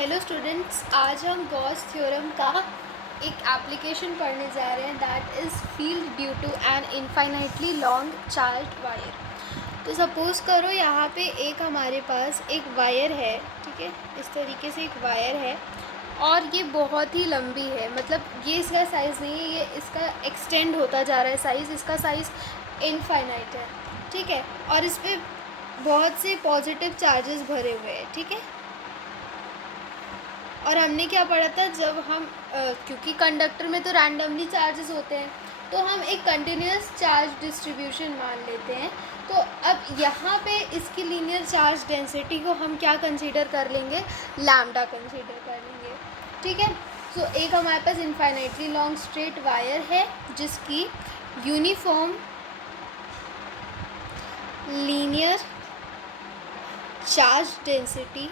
Hello students, आज हम Gauss theorem का एक एप्लीकेशन पढ़ने जा रहे हैं that is field due to an infinitely long charged wire. तो सपोज़ करो यहाँ पे एक हमारे पास एक वायर है, ठीक है। इस तरीके से एक वायर है और ये बहुत ही लंबी है, मतलब ये इसका साइज़ नहीं है, ये इसका एक्सटेंड होता जा रहा है साइज़, इसका साइज़ इनफाइनाइट है, ठीक है। और इस पर बहुत से पॉजिटिव चार्जेस भरे हुए हैं, ठीक है। और हमने क्या पढ़ा था, जब हम क्योंकि कंडक्टर में तो रैंडमली चार्जेस होते हैं, तो हम एक कंटिन्यूस चार्ज डिस्ट्रीब्यूशन मान लेते हैं। तो अब यहाँ पे इसकी लीनियर चार्ज डेंसिटी को हम क्या कंसीडर कर लेंगे, लैम्डा कंसीडर कर लेंगे, ठीक है। सो एक हमारे पास इनफाइनाइटली लॉन्ग स्ट्रेट वायर है जिसकी यूनिफॉर्म लीनियर चार्ज डेंसिटी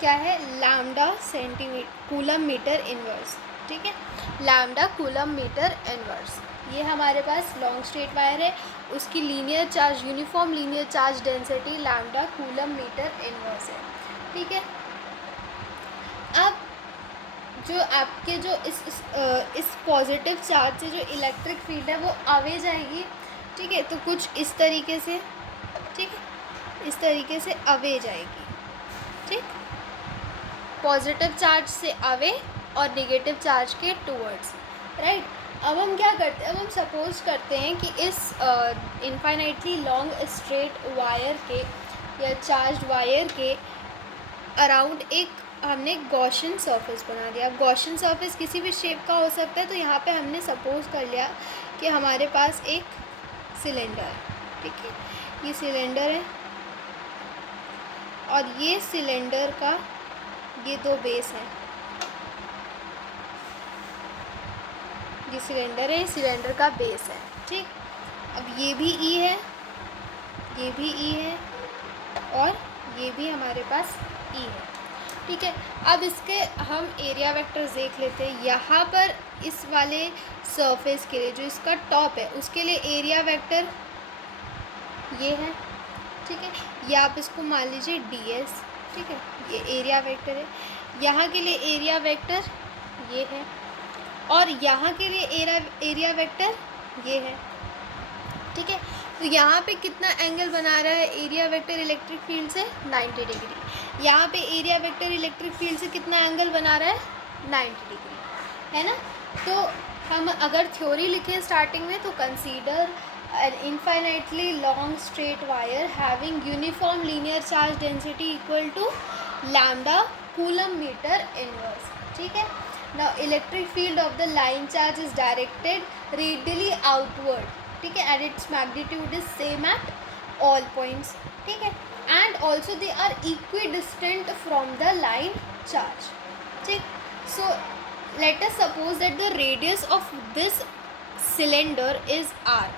क्या है, लैम्डा कूलम मीटर इनवर्स, ठीक है। लैम्डा कूलम मीटर इनवर्स, ये हमारे पास लॉन्ग स्ट्रेट वायर है, उसकी linear charge uniform linear charge density lambda coulomb metre inverse है, ठीक है। अब जो आपके जो इस पॉजिटिव चार्ज से जो इलेक्ट्रिक फील्ड है वो अवे जाएगी, ठीक है। तो कुछ इस तरीके से, ठीक है, इस तरीके से अवे जाएगी, ठीक। पॉजिटिव चार्ज से अवे और नेगेटिव चार्ज के टूवर्ड्स, राइट। अब हम क्या करते हैं, अब हम सपोज करते हैं कि इस इनफाइनाइटली लॉन्ग स्ट्रेट वायर के या चार्ज वायर के अराउंड एक हमने गॉसियन सरफेस बना दिया। अब गॉसियन सरफेस किसी भी शेप का हो सकता है, तो यहाँ पे हमने सपोज कर लिया कि हमारे पास एक सिलेंडर है, ठीक है। ये सिलेंडर है और ये सिलेंडर का ये दो बेस हैं, ये सिलेंडर है, सिलेंडर का बेस है, ठीक। अब ये भी ई है, ये भी ई है और ये भी हमारे पास ई है, ठीक है। अब इसके हम एरिया वेक्टर्स देख लेते हैं। यहाँ पर इस वाले सरफेस के लिए जो इसका टॉप है उसके लिए एरिया वेक्टर ये है, ठीक है। या आप इसको मान लीजिए डी एस, ठीक है, ये एरिया वेक्टर है। यहाँ के लिए एरिया वेक्टर ये है और यहाँ के लिए एरिया वेक्टर ये है, ठीक है। तो यहाँ पे कितना एंगल बना रहा है एरिया वेक्टर इलेक्ट्रिक फील्ड से, 90 डिग्री। यहाँ पे एरिया वेक्टर इलेक्ट्रिक फील्ड से कितना एंगल बना रहा है, 90 डिग्री, है ना। तो हम अगर थ्योरी लिखें स्टार्टिंग में, तो consider an infinitely long straight wire having uniform linear charge density equal to lambda coulomb meter inverse, ठीक है। now electric field of the line charge is directed radially outward, ठीक है, and its magnitude is same at all points, ठीक है, and also they are equidistant from the line charge, ठीक। so let us suppose that the radius of this cylinder is r,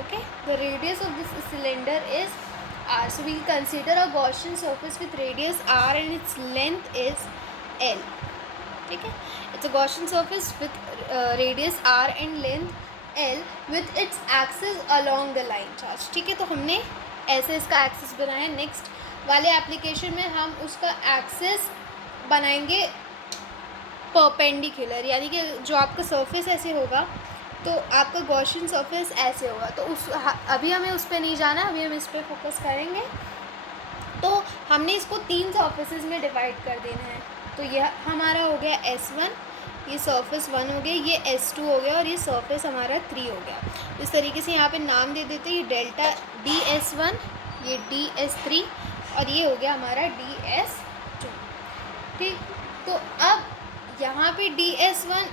okay, the radius of this cylinder is r. So we will consider a Gaussian surface with radius r and its length is l, ठीक है। It's a Gaussian surface with radius r and length l with its axis along the line charge, ठीक है। तो हमने ऐसे इसका axis बनाया है। नेक्स्ट वाले एप्लीकेशन में हम उसका एक्सिस बनाएंगे परपेंडिकुलर, यानी कि जो आपका सरफेस ऐसे होगा तो आपका गॉसियन सरफेस ऐसे होगा। तो अभी हमें उस पर नहीं जाना, अभी हम इस पर फोकस करेंगे। तो हमने इसको 3 सरफेसेस में डिवाइड कर देना है। तो यह हमारा हो गया S1, ये सरफेस 1 हो गया, ये S2 हो गया और ये सरफेस हमारा 3 हो गया। इस तरीके से यहाँ पे नाम दे देते हैं, ये डेल्टा DS1, ये DS3 और ये हो गया हमारा DS2, ठीक। तो अब यहाँ पे DS1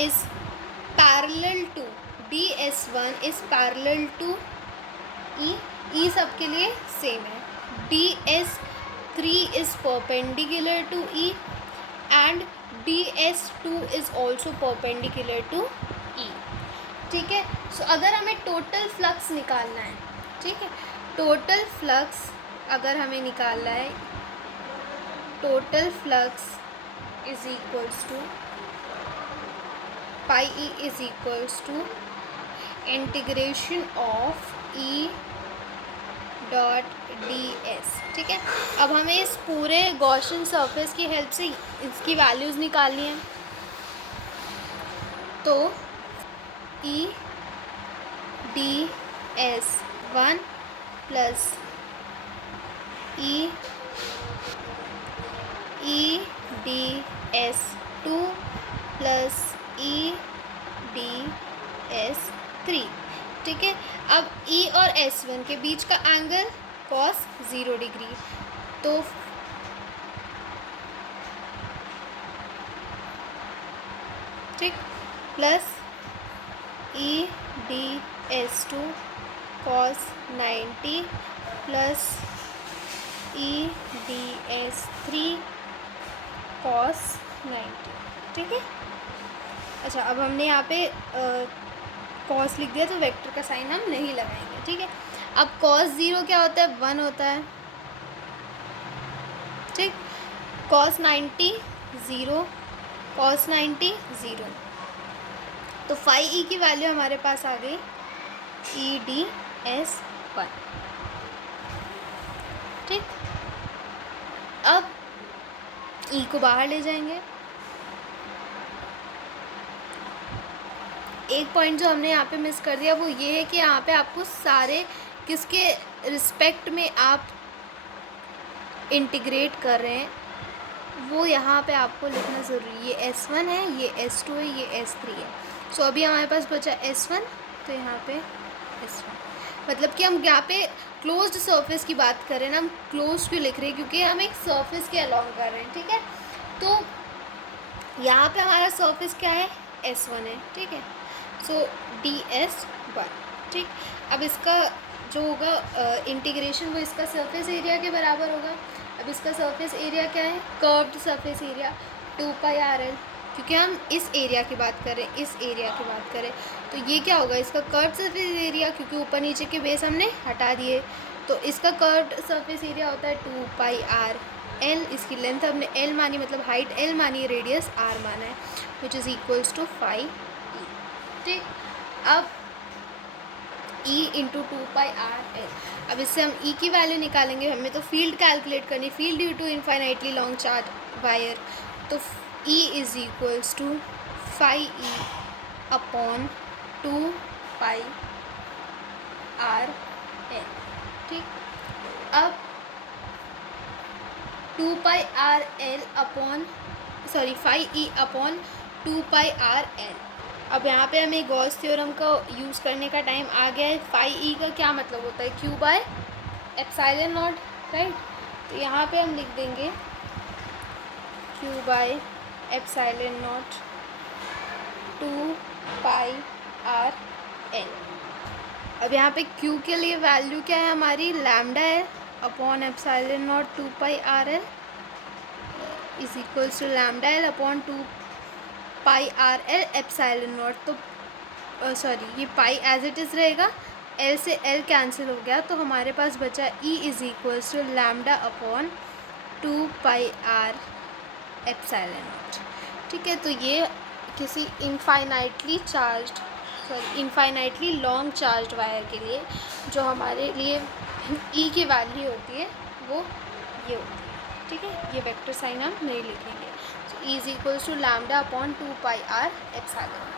is parallel to DS1 is parallel to E सबके लिए सेम है। DS3 is perpendicular to E and DS2 is also perpendicular to E, ठीक है। सो अगर हमें टोटल फ्लक्स निकालना है, ठीक है, टोटल फ्लक्स अगर हमें निकालना है, total flux is equals to pi e is equals to integration of E dot D S. ठीक है, अब हमें इस पूरे गॉसियन सरफेस की हेल्प से इसकी वैल्यूज़ निकालनी है। तो E D S 1 plus E D S 2 plus E D S 3। ठीक है, अब E और S1 के बीच का एंगल cos 0 डिग्री, तो ठीक, plus E D S 2 cos 90 plus E D S 3 cos 90। ठीक है, अच्छा अब हमने यहाँ पे cos लिख दिया, तो वेक्टर का साइन हम नहीं लगाएंगे। ठीक है, अब cos 0 क्या होता है, 1 होता है। ठीक, cos 90 0, cos 90 0, तो फाई ई की वैल्यू हमारे पास आ गई ई डी एस 1। ठीक, अब ई को बाहर ले जाएंगे। एक पॉइंट जो हमने यहाँ पे मिस कर दिया वो ये है कि यहाँ पे आपको सारे किसके रिस्पेक्ट में आप इंटीग्रेट कर रहे हैं वो यहाँ पे आपको लिखना ज़रूरी है। ये S1 है, ये S2 है, ये S3 है। सो अभी हमारे पास बचा S1, तो यहाँ पे S1, मतलब कि हम यहाँ पे क्लोज्ड सरफेस की बात कर रहे हैं ना, हम क्लोज क्यों लिख रहे हैं, क्योंकि हम एक सरफेस के अलॉन्ग कर रहे हैं। ठीक है, तो यहाँ पे हमारा सरफेस क्या है, S1 है। ठीक है, सो DS1। ठीक, अब इसका जो होगा इंटीग्रेशन वो इसका सरफेस एरिया के बराबर होगा। अब इसका सरफेस एरिया क्या है, कर्व्ड सरफेस एरिया 2πRL, क्योंकि हम इस एरिया की बात कर रहे हैं, इस एरिया की बात करें तो ये क्या होगा, इसका कर्व्ड सरफेस एरिया, क्योंकि ऊपर नीचे के बेस हमने हटा दिए, तो इसका कर्व्ड सरफेस एरिया होता है 2πRL। इसकी लेंथ हमने L मानी, मतलब हाइट L मानी, रेडियस R माना है, which is equals to 5E। ठीक, अब E इंटू 2πRL। अब इससे हम E की वैल्यू निकालेंगे, हमें तो फील्ड कैलकुलेट करनी, field due to infinitely long charge wire, तो E is equals to 5E upon 2πRL। ठीक, अब 2πRL upon 5E upon 2πRL। अब यहाँ पे हमें गॉस थ्योरम का यूज़ करने का टाइम आ गया है। 5E का क्या मतलब होता है, Q by epsilon not, right. तो यहाँ पे हम लिख देंगे Q by epsilon naught 2πRL। अब यहाँ पे Q के लिए वैल्यू क्या है हमारी, लैम्डा है, upon epsilon naught 2πRL is equals to lambda L upon 2πRL epsilon naught. तो सॉरी, ये पाई एज इट इज़ रहेगा, L से L कैंसिल हो गया, तो हमारे पास बचा E is equals to lambda upon 2πR epsilon naught. ठीक है, तो ये किसी इनफाइनाइटली लॉन्ग चार्ज वायर के लिए जो हमारे लिए E की वैल्यू होती है वो ये होती है। ठीक है, ये वेक्टर साइन हम नहीं लिखेंगे। So E is equals to lambda upon 2πR epsilon.